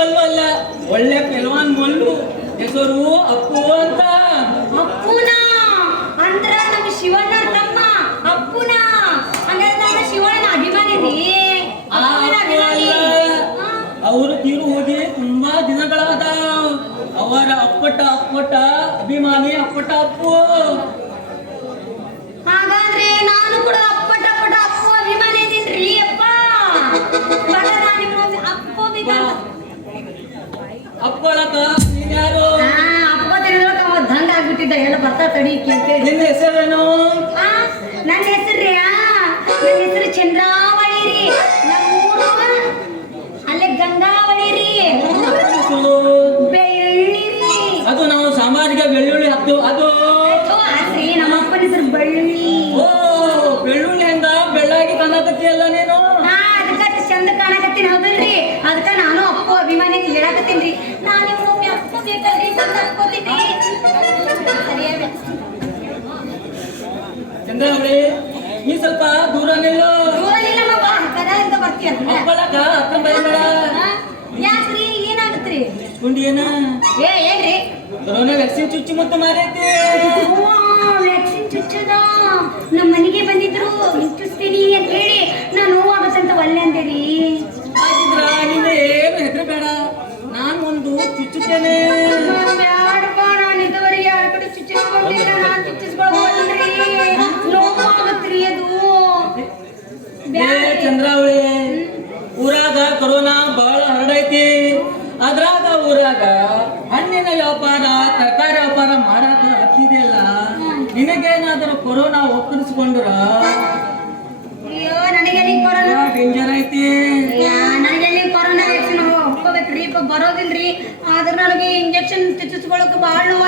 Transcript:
ಕಲ್ಲು ಅಲ್ಲ, ಒಳ್ಳೆ ಪೆಲ್ವಾನ್ ಮಲ್ಲು. ಹೆಸರು ಅಪ್ಪು ಅಂತ. ಅಪ್ಪುನ ಅಂದ್ರ ನಮ್ಮ ಶಿವಣ್ಣ ತಮ್ಮ ಅಪ್ಪುನ. ಹಂಗಾದ್ರೆ ನಾನು ಶಿವಣ್ಣನ ಅಭಿಮಾನಿ ರೀ. ಅವರು ತೀರು ಹೋಗಿ ತುಂಬಾ ದಿನಗಳಾದ. ಅವರ ಅಪ್ಪಟ ಅಭಿಮಾನಿ ಅಪ್ಪಟ ಅಪ್ಪು. ಹಾಗಾದ್ರೆ ನಾನು ಕೂಡ ಅಪ್ಪಟ ಅಪ್ಪು ಅಭಿಮಾನಿ ಇದೀನ್ರಿ ಅಪ್ಪ. ಅಪ್ಪಳಕ ನೀನ್ ಯಾರು? ಅಪ್ಪ ತಿಳಿದ್ರಕ ಅವ ದಂಗ ಆಗ್ಬಿಟ್ಟಿದ್ದ. ಎಲ್ಲ ಬರ್ತಾ ತಡಿ ಕೇಳ್ತೆ. ನಿನ್ನ ಹೆಸರೇನು? ನನ್ನ ಹೆಸರು ನನ್ನ ಹೆಸರು ಚಂದ್ರಾವಳಿ ರೀ. ನಮ್ಮೂರು ಅಲ್ಲೇ ಗಂಗಾವಳಿ ರೀ. ಬೆಳ್ಳಿ ರೀ. ಅದು ನಾವು ಸಾಮಾಜಿಕ ಬೆಳ್ಳುಳ್ಳಿ ಹಾಕ್ತು ಅದು. ಆಸ್ರಿ ನಮ್ಮ ಅಪ್ಪನ ಹೆಸರು ಬೆಳ್ಳಿ. ಓ ಬೆಳ್ಳುಳ್ಳಿ ಹೆಂಗ ಬೆಳ್ಳಾಗಿ ಕಾಣಕತ್ತೀಯಲ್ಲ ನೀನು? ಅದಕ್ಕ ಚಂದ ಕಾಣಕತ್ತೀನಿ ಹೌದಲ್ರಿ. ಅದಕ್ಕ ನಾನು ಅಪ್ಪು ಅಭಿಮಾನಿ ಅಂತ ಹೇಳಕತ್ತೀನ್ರಿ. ನಾನು ಒಮ್ಮೆ ಅಪ್ಪು ಬೇಕಲ್ರಿ ಅಂತ ಅನ್ಕೋತೀನಿ. ಸರಿಯಾಗಿ ಚಂದ್ರಾವಳಿ ನೀ ಸ್ವಲ್ಪ ದೂರ ನಿಲ್ಲು. ದೂರ ನಿಲ್ಲ ಬಾ ಕರೆಯಿಂದ ಬರ್ತೀಯ. ಅಪ್ಪಳಕ ಅಕ್ಕ ಬೈಬೇಡ. ಯಾಕ್ರಿ ಏನಾಗತ್ರಿ? ಗುಂಡಿ ಏನ? ಏನ್ರಿ? ಕೊರೋನಾ ವ್ಯಾಕ್ಸಿನ್ ಚುಚ್ಚಿ ಮತ್ತು ಮಾರೈತಿ. ವ್ಯಾಕ್ಸಿನ್ ಚುಚ್ಚದ ನಮ್ಮ ಮನೆಗೆ ಬಂದಿದ್ರು. ಚುಚ್ಚಿಸ್ತೀನಿ ಅಂತ ಹೇಳಿ ನಾನು ಆಗತ್ತಂತ ಒಲ್ಲೆ ಅಂದೇರಿ. ಹಾಗಿದ್ರ ನೀನು ಏನು ಹೆದರಬೇಡ, ನಾನು ಒಂದು ಚುಚ್ಚುತ್ತೇನೆ. ಬ್ಯಾಡಪ್ಪ, ನಾನು ಇದುವರೆಗೆ ಯಾರ ಕಡೆ ಚುಚ್ಚಿಸ್ಕೊಂಡಿಲ್ಲ. ನಾನು ಚುಚ್ಚಿಸ್ಕೊಳ್ಬೋದ್ರಿ, ನೋವು ಆಗತ್ರಿ ಅದು. ಚಂದ್ರಾವಳಿ, ಊರಾಗ ಕೊರೋನಾ ಬಹಳ ಹರಡೈತಿ. ಅದ್ರಾಗ ಊರಾಗ ಹಣ್ಣಿನ ವ್ಯಾಪಾರ ತರಕಾರಿ ವ್ಯಾಪಾರ ಮಾಡಾಕ ಹತ್ತಿದೆಯಲ್ಲ. ನಿನಗೇನಾದ್ರೂ ಕೊರೋನಾ ಒಕ್ಕರಿಸ್ಕೊಂಡ್ರ ಅಯ್ಯೋ ನನಗೆ ಕೊರೋನಾ ಡೇಂಜರ್ ಐತಿ. ನನಗೆ ಕೊರೋನಾ ವ್ಯಾಕ್ಸಿನ್ ಹಾಕೋಬೇಕ್ರಿ. ಬರೋದಿಲ್ರಿ. ಆದ್ರೆ ನನಗೆ ಇಂಜೆಕ್ಷನ್ ಚುಚ್ಚಿಸ್ಕೊಳಕ್ ಬಹಳ ನೋವು.